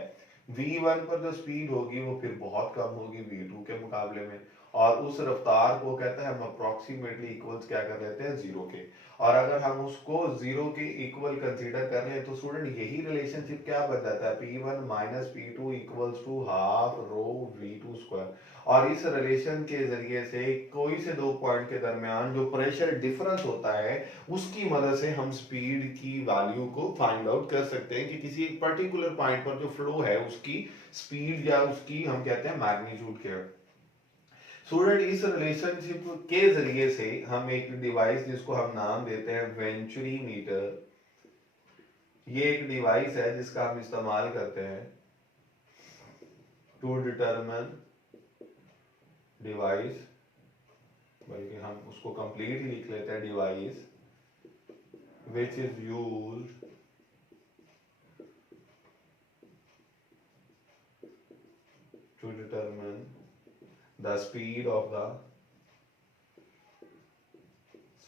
v1 पर जो स्पीड होगी वो फिर बहुत कम होगी v2 के मुकाबले में, और उस रफ्तार को कहते हैं हम अप्रोक्सीमेटली इक्वल्स क्या कर लेते हैं 0 के, और अगर हम उसको 0 के इक्वल कंसीडर कर लें तो स्टूडेंट यही रिलेशनशिप क्या बन जाता है P1 minus P2 equals to half rho V2 square. और इस रिलेशन के जरिए से कोई से दो पॉइंट के दरमियान जो प्रेशर डिफरेंस होता है उसकी मदद से हम स्पीड की वैल्यू को फाइंड आउट कर सकते हैं कि किसी एक पर्टिकुलर पॉइंट पर जो फ्लो है उसकी स्पीड या उसकी हम कहते हैं मैग्नीट्यूड क्या है। स्टूडेंट इस रिलेशनशिप के जरिए से हम एक डिवाइस जिसको हम नाम देते हैं वेंचुरी मीटर, ये एक डिवाइस है जिसका हम इस्तेमाल करते हैं टू डिटरमिन डिवाइस, बल्कि हम उसको कंप्लीट ही लिख लेते हैं device which is used to determine the speed of the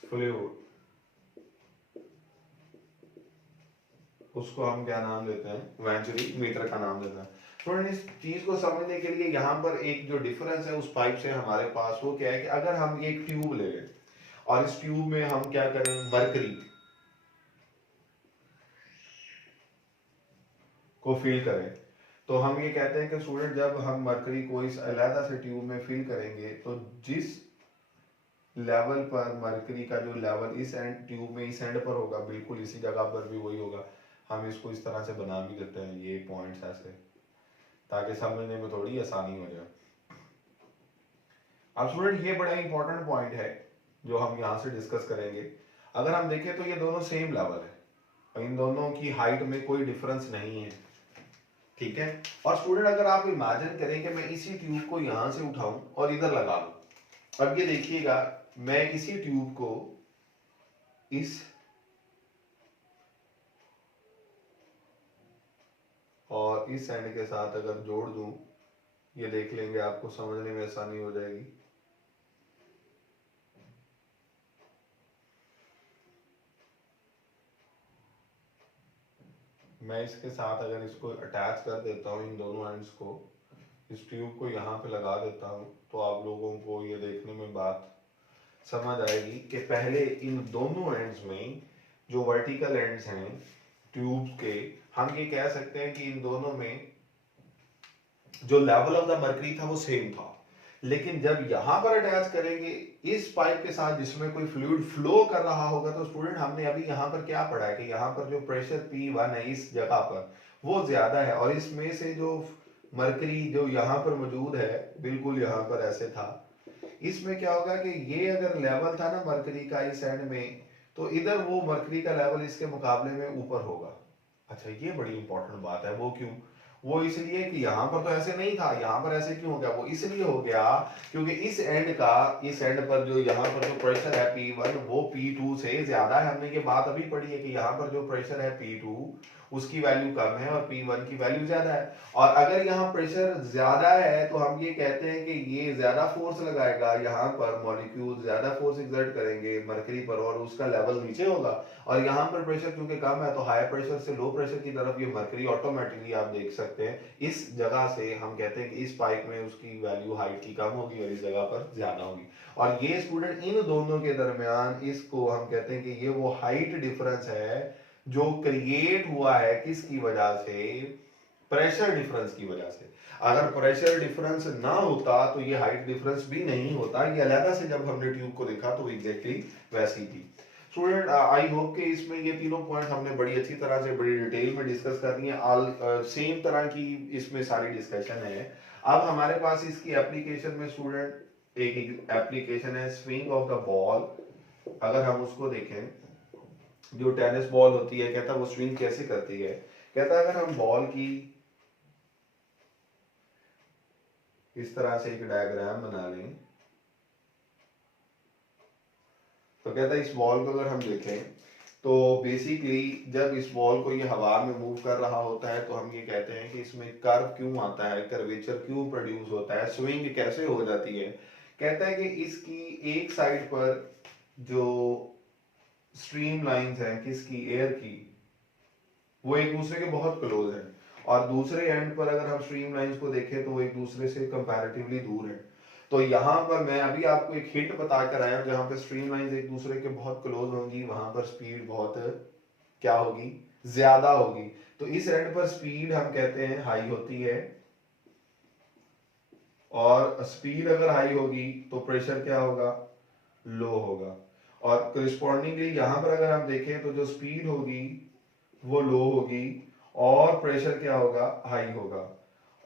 fluid उसको हम क्या नाम देते हैं, इवेंचुअली मीटर का नाम देते हैं। स्टूडेंट इस चीज को समझने के लिए यहाँ पर एक जो डिफरेंस है उस पाइप से हमारे पास, वो क्या है कि अगर हम एक ट्यूब ले लें और इस ट्यूब में हम क्या करें, मरकरी को फिल करें, तो हम ये कहते हैं कि स्टूडेंट जब हम मरकरी को इस अलहदा से ट्यूब में फिल करेंगे तो जिस लेवल पर मरकरी का जो लेवल इस एंड ट्यूब में इस एंड पर होगा, बिल्कुल इसी जगह पर भी वही होगा। हम इसको इस तरह से बना भी देते हैं ये पॉइंट्स ऐसे, ताकि समझने में थोड़ी आसानी हो जाए। अब स्टूडेंट ये बड़ा इंपॉर्टेंट पॉइंट है जो हम यहाँ से डिस्कस करेंगे। अगर हम देखें तो ये दोनों सेम लेवल है और इन दोनों की हाइट में कोई डिफरेंस नहीं है, ठीक है। और स्टूडेंट अगर आप इमेजिन करें कि मैं इसी ट्यूब को यहाँ से उठाऊं और इधर लगा दूं, अब ये देखिएगा मैं इसी ट्यूब को इस और इस एंड के साथ अगर जोड़ दूं, ये देख लेंगे, आपको समझने में आसानी हो जाएगी। मैं इसके साथ अगर इसको अटैच कर देता हूं, इन दोनों एंड्स को, इस ट्यूब को यहाँ पे लगा देता हूं, तो आप लोगों को ये देखने में बात समझ आएगी कि पहले इन दोनों एंड्स में जो वर्टिकल एंड्स हैं ट्यूब के, हम ये कह सकते हैं कि इन दोनों में जो लेवल ऑफ द मरकरी था वो सेम था। लेकिन जब यहां पर अटैच करेंगे इस पाइप के साथ जिसमें कोई फ्लूइड फ्लो कर रहा होगा, तो स्टूडेंट हमने अभी यहां पर क्या पढ़ा है कि यहां पर जो प्रेशर P1 है इस जगह पर वो ज्यादा है, और इसमें से जो मरकरी जो यहाँ पर मौजूद है बिल्कुल यहाँ पर ऐसे था, इसमें क्या होगा कि ये अगर लेवल था ना मरकरी का इस एंड में, तो इधर वो मरकरी का लेवल इसके मुकाबले में ऊपर होगा। अच्छा ये बड़ी इंपॉर्टेंट बात है। वो क्यों? वो इसलिए कि यहाँ पर तो ऐसे नहीं था, यहाँ पर ऐसे क्यों हो गया? वो इसलिए हो गया क्योंकि इस एंड पर जो यहाँ पर जो प्रेशर है P1 वो P2 से ज्यादा है। हमने ये बात अभी पढ़ी है कि यहाँ पर जो प्रेशर है P2 उसकी वैल्यू कम है और P1 की वैल्यू ज्यादा है। और अगर यहाँ प्रेशर ज्यादा है तो हम ये कहते हैं कि ये ज्यादा फोर्स लगाएगा, यहाँ पर मॉलिक्यूल ज्यादा फोर्स एक्सर्ट करेंगे मरकरी पर और उसका लेवल नीचे होगा। और यहाँ पर प्रेशर क्योंकि कम है तो हाई प्रेशर से लो प्रेशर की तरफ ये मरकरी ऑटोमेटिकली आप देख सकते हैं इस जगह से, हम कहते हैं कि इस पाइप में उसकी वैल्यू हाइट की कम होगी और इस जगह पर ज्यादा होगी। और ये स्टूडेंट इन दोनों के दरमियान इसको हम कहते हैं कि ये वो हाइट डिफरेंस है जो क्रिएट हुआ है किसकी वजह से? प्रेशर डिफरेंस की वजह से। अगर प्रेशर डिफरेंस ना होता तो ये हाइट डिफरेंस भी नहीं होता। ये अलग से जब हमने ट्यूब को देखा तो एग्जैक्टली वैसी थी। स्टूडेंट आई होप कि इसमें ये तीनों पॉइंट हमने बड़ी अच्छी तरह से बड़ी डिटेल में डिस्कस कर दिए। सेम तरह की इसमें सारी डिस्कशन है। अब हमारे पास इसकी एप्लीकेशन में स्टूडेंट एक एप्लीकेशन है स्विंग ऑफ द बॉल। अगर हम उसको देखें, जो टेनिस बॉल होती है, कहता वो स्विंग कैसे करती है। कहता अगर हम बॉल की इस तरह से एक डायग्राम बना लें तो कहता है इस बॉल को अगर हम देखें तो बेसिकली जब इस बॉल को ये हवा में मूव कर रहा होता है तो हम ये कहते हैं कि इसमें कर्व क्यों आता है, कर्वेचर क्यों प्रोड्यूस होता है, स्विंग कैसे हो जाती है। कहता है कि इसकी एक साइड पर जो स्ट्रीम लाइंस हैं किसकी, एयर की, वो एक दूसरे के बहुत क्लोज हैं, और दूसरे एंड पर अगर हम स्ट्रीम लाइंस को देखें तो वो एक दूसरे से कंपैरेटिवली दूर है। तो यहाँ पर मैं अभी आपको एक हिंट बता कर आया हूं, जहां पर स्ट्रीम लाइंस एक दूसरे के बहुत क्लोज होंगी वहां पर स्पीड बहुत क्या होगी, ज्यादा होगी। तो इस एंड पर स्पीड हम कहते हैं हाई होती है, और स्पीड अगर हाई होगी तो प्रेशर क्या होगा, लो होगा। और करस्पॉन्डिंगली यहाँ पर अगर हम देखें तो जो स्पीड होगी वो लो होगी और प्रेशर क्या होगा, हाई होगा।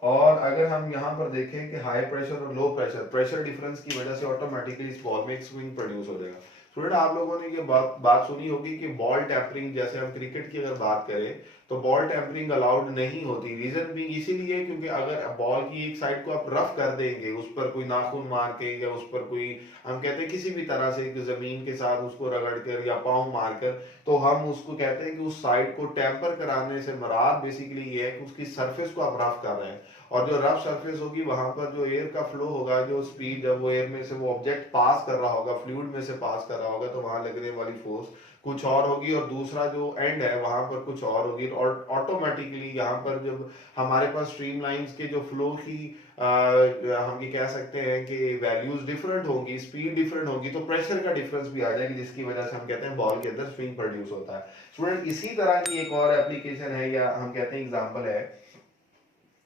और अगर हम यहाँ पर देखें कि हाई प्रेशर और लो प्रेशर डिफरेंस की वजह से ऑटोमेटिकली इस बॉल में एक स्विंग प्रोड्यूस हो जाएगा। स्टूडेंट आप लोगों ने ये बात सुनी होगी कि बॉल टेम्परिंग, जैसे हम क्रिकेट की अगर बात करें तो बॉल टेम्परिंग अलाउड नहीं होती। रीजन भी इसीलिए क्योंकि अगर बॉल की एक साइड को आप रफ कर देंगे, उस पर कोई नाखून मार के या उस पर कोई हम कहते हैं किसी भी तरह से जमीन के साथ उसको रगड़ कर या पाँव मारकर, तो हम उसको कहते हैं कि उस साइड को टेम्पर कराने से मराद बेसिकली ये है कि उसकी सरफेस को आप रफ कर रहे हैं। और जो रफ सरफेस होगी वहां पर जो एयर का फ्लो होगा, जो स्पीड जब वो एयर में से वो ऑब्जेक्ट पास कर रहा होगा, फ्लूइड में से पास कर रहा होगा, तो वहां लगने वाली फोर्स कुछ और होगी और दूसरा जो एंड है वहां पर कुछ और होगी, और ऑटोमेटिकली यहाँ पर जब हमारे पास स्ट्रीम लाइंस के जो फ्लो की हम ये कह सकते हैं कि वैल्यूज डिफरेंट होगी, स्पीड डिफरेंट होगी, तो प्रेशर का डिफरेंस भी आ जाएगा, जिसकी वजह से हम कहते हैं बॉल के अंदर स्विंग प्रोड्यूस होता है। स्टूडेंट इसी तरह की एक और एप्लीकेशन है, या हम कहते हैं एग्जांपल है,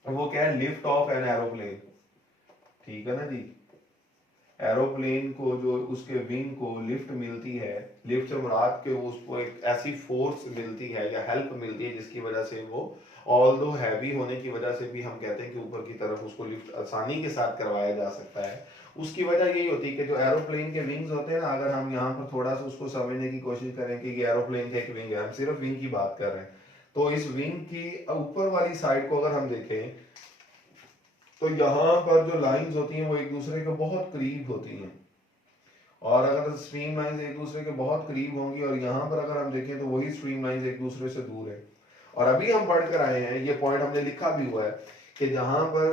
वो क्या है, लिफ्ट ऑफ एन एरोप्लेन। ठीक है ना जी, एरोप्लेन को जो उसके विंग को लिफ्ट मिलती है, लिफ्ट से मुराद के उसको एक ऐसी फोर्स मिलती है या हेल्प मिलती है जिसकी वजह से वो ऑल दो हैवी होने की वजह से भी हम कहते हैं कि ऊपर की तरफ उसको लिफ्ट आसानी के साथ करवाया जा सकता है। उसकी वजह यही होती है कि जो एरोप्लेन के विंग्स होते हैं ना, अगर हम यहाँ पर थोड़ा सा उसको समझने की कोशिश करें कि ये एरोप्लेन का एक विंग है, हम सिर्फ विंग की बात कर रहे हैं, तो इस विंग की ऊपर वाली साइड को अगर हम देखें तो यहाँ पर जो लाइंस होती हैं वो एक दूसरे के बहुत करीब होती हैं, और अगर स्ट्रीम लाइंस एक दूसरे के बहुत करीब होंगी, और यहाँ पर अगर हम देखें तो वही स्ट्रीम लाइंस एक दूसरे से दूर है। और अभी हम पढ़ कर आए हैं, ये पॉइंट हमने लिखा भी हुआ है कि जहां पर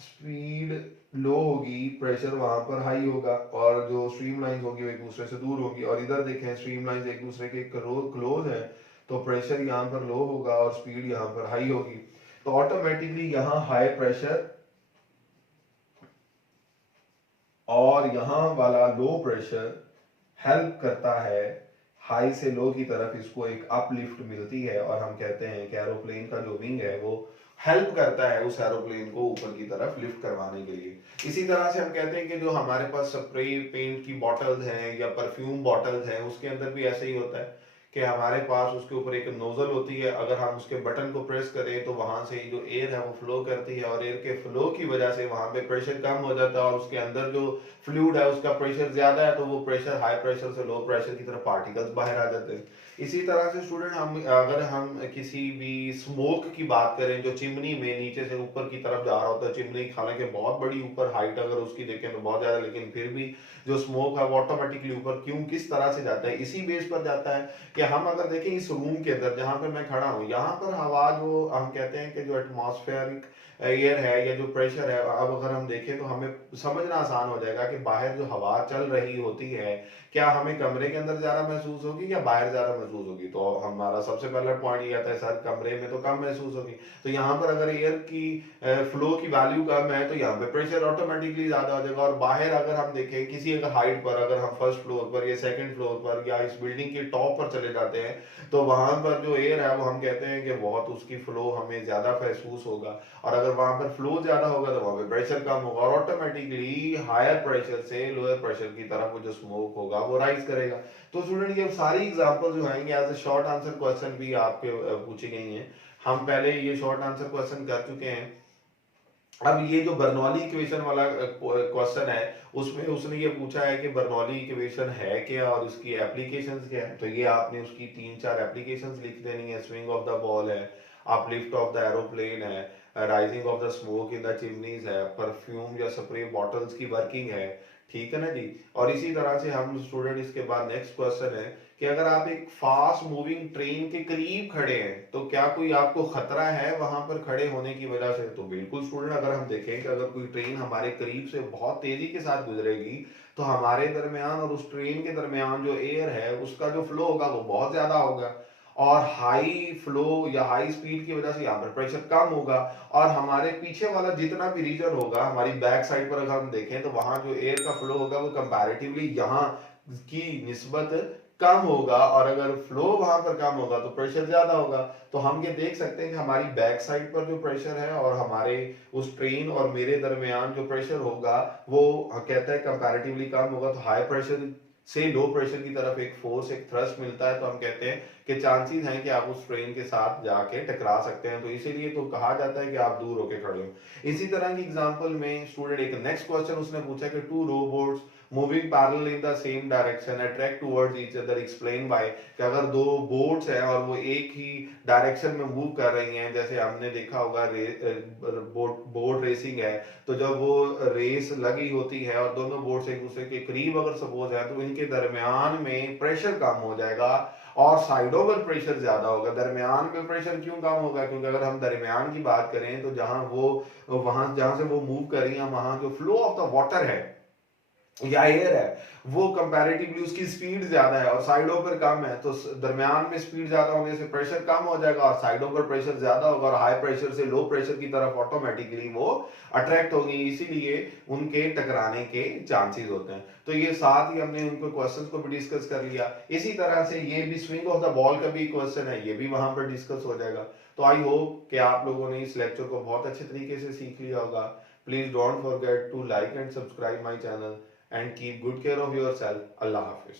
स्पीड लो होगी प्रेशर वहां पर हाई होगा, और जो स्ट्रीम लाइंस होगी वो एक दूसरे से दूर होगी। और इधर देखें स्ट्रीम लाइंस एक दूसरे के क्लोज है, तो प्रेशर यहाँ पर लो होगा और स्पीड यहाँ पर हाई होगी, तो ऑटोमेटिकली यहाँ हाई प्रेशर और यहाँ वाला लो प्रेशर हेल्प करता है, हाई से लो की तरफ इसको एक अपलिफ्ट मिलती है, और हम कहते हैं कि एरोप्लेन का जो विंग है वो हेल्प करता है उस एरोप्लेन को ऊपर की तरफ लिफ्ट करवाने के लिए। इसी तरह से हम कहते हैं कि जो हमारे पास स्प्रे पेंट की बॉटल्स हैं या परफ्यूम बॉटल्स हैं, उसके अंदर भी ऐसे ही होता है कि हमारे पास उसके ऊपर एक नोजल होती है, अगर हम उसके बटन को प्रेस करें तो वहां से जो एयर है वो फ्लो करती है, और एयर के फ्लो की वजह से वहां पे प्रेशर कम हो जाता है, और उसके अंदर जो फ्लूइड है उसका प्रेशर ज्यादा है, तो वो प्रेशर हाई प्रेशर से लो प्रेशर की तरफ पार्टिकल्स बाहर आ जाते हैं। इसी तरह से स्टूडेंट हम अगर हम किसी भी स्मोक की बात करें जो चिमनी में नीचे से ऊपर की तरफ जा रहा होता है, चिमनी हालांकि बहुत बड़ी ऊपर हाइट अगर उसकी देखें तो बहुत ज्यादा, लेकिन फिर भी जो स्मोक है वो ऑटोमेटिकली ऊपर क्यों किस तरह से जाता है, इसी बेस पर जाता है कि हम अगर देखें इस रूम के अंदर जहां पर मैं खड़ा हूं, यहाँ पर हवा जो हम कहते हैं कि जो एटमॉस्फेरिक एयर है या जो प्रेशर है, अब अगर हम देखें तो हमें समझना आसान हो जाएगा कि बाहर जो हवा चल रही होती है क्या हमें कमरे के अंदर ज्यादा महसूस होगी या बाहर ज्यादा महसूस होगी, तो हमारा सबसे पहला पॉइंट ये आता है सर कमरे में तो कम महसूस होगी। तो यहाँ पर अगर एयर की फ्लो की वैल्यू कम है तो यहाँ पे प्रेशर ऑटोमेटिकली ज्यादा हो जाएगा। और बाहर अगर हम देखें किसी अगर हाइट पर, अगर हम फर्स्ट फ्लोर पर या सेकंड फ्लोर पर या इस बिल्डिंग के टॉप पर चले जाते हैं, तो वहां पर जो एयर है वो हम कहते हैं कि बहुत उसकी फ्लो हमें ज्यादा महसूस होगा, और अगर वहां पर फ्लो ज्यादा होगा तो वहां पे प्रेशर कम होगा, और ऑटोमेटिकली हायर प्रेशर से लोअर प्रेशर की तरफ वो जो स्मोक होगा वो राइज करेगा। तो स्टूडेंट ये सारी एग्जांपल जो आएंगे as a short answer question भी आपके पूछी गई हैं, हम पहले ये शॉर्ट आंसर क्वेश्चन कर चुके हैं। अब ये जो बर्नौली इक्वेशन वाला क्वेश्चन है उसमें उसने ये पूछा है कि बर्नौली इक्वेशन है क्या और उसकी एप्लीकेशंस क्या है, तो ये आपने उसकी 3-4 एप्लीकेशंस लिख देनी है। स्विंग ऑफ द बॉल है, अपलिफ्ट ऑफ द एरोप्लेन है, rising of the smoke in the chimneys है, परफ्यूम या स्प्रे बॉटल्स की वर्किंग है, ठीक है ना जी। और इसी तरह से हम स्टूडेंट इसके बाद नेक्स्ट क्वेश्चन है कि अगर आप एक फास्ट मूविंग ट्रेन के करीब खड़े हैं तो क्या कोई आपको खतरा है वहां पर खड़े होने की वजह से, तो बिल्कुल स्टूडेंट अगर हम देखें कि अगर कोई ट्रेन हमारे करीब से बहुत तेजी के साथ गुजरेगी तो हमारे दरमियान और उस ट्रेन के दरमियान जो एयर है उसका जो फ्लो होगा वो बहुत ज्यादा होगा, और हाई फ्लो या हाई स्पीड की वजह से यहाँ पर प्रेशर कम होगा, और हमारे पीछे वाला जितना भी रीजन होगा हमारी बैक साइड पर अगर हम देखें तो वहां जो एयर का फ्लो होगा वो कंपैरेटिवली यहाँ की निस्बत कम होगा, और अगर फ्लो वहां पर कम होगा तो प्रेशर ज्यादा होगा। तो हम ये देख सकते हैं कि हमारी बैक साइड पर जो प्रेशर है और हमारे उस ट्रेन और मेरे दरमियान जो प्रेशर होगा वो कहता है कंपैरेटिवली कम होगा, तो हाई प्रेशर से लो प्रेशर की तरफ एक फोर्स एक थ्रस्ट मिलता है, तो हम कहते हैं कि चांसेस हैं कि आप उस ट्रेन के साथ जाके टकरा सकते हैं, तो इसीलिए तो कहा जाता है कि आप दूर होके खड़े हो। इसी तरह की एग्जांपल में स्टूडेंट एक नेक्स्ट क्वेश्चन उसने पूछा कि two robots moving parallel in the same direction attract towards each other explain by, कि अगर दो बोट्स हैं और वो एक ही डायरेक्शन में मूव कर रही हैं, जैसे हमने देखा होगा बोट रेसिंग है, तो जब वो रेस लगी होती है और दोनों बोट्स एक दूसरे के करीब अगर सपोज है तो इनके दरमियान में प्रेशर कम हो जाएगा और साइडों पर प्रेशर ज्यादा होगा। दरमियान में प्रेशर क्यों कम होगा, क्योंकि अगर हम दरमियान की बात करें तो जहां से वो मूव कर रही है वहां जो फ्लो ऑफ द वाटर है या एयर है, वो कंपैरेटिवली उसकी स्पीड ज्यादा है और साइडों पर कम है, तो दरमियान में स्पीड ज्यादा होने से प्रेशर कम हो जाएगा और साइडों पर प्रेशर ज्यादा होगा और हाई प्रेशर से लो प्रेशर की तरफ ऑटोमेटिकली वो अट्रैक्ट होगी, इसीलिए उनके टकराने के चांसेस होते हैं। तो ये साथ ही हमने उनको क्वेश्चंस को भी डिस्कस कर लिया। इसी तरह से ये भी स्विंग ऑफ द बॉल का भी क्वेश्चन है, ये भी वहां पर डिस्कस हो जाएगा। तो आई होप कि आप लोगों ने इस लेक्चर को बहुत अच्छे तरीके से सीख लिया होगा। Please don't forget to like and subscribe my channel and keep good care of yourself. Allah Hafiz.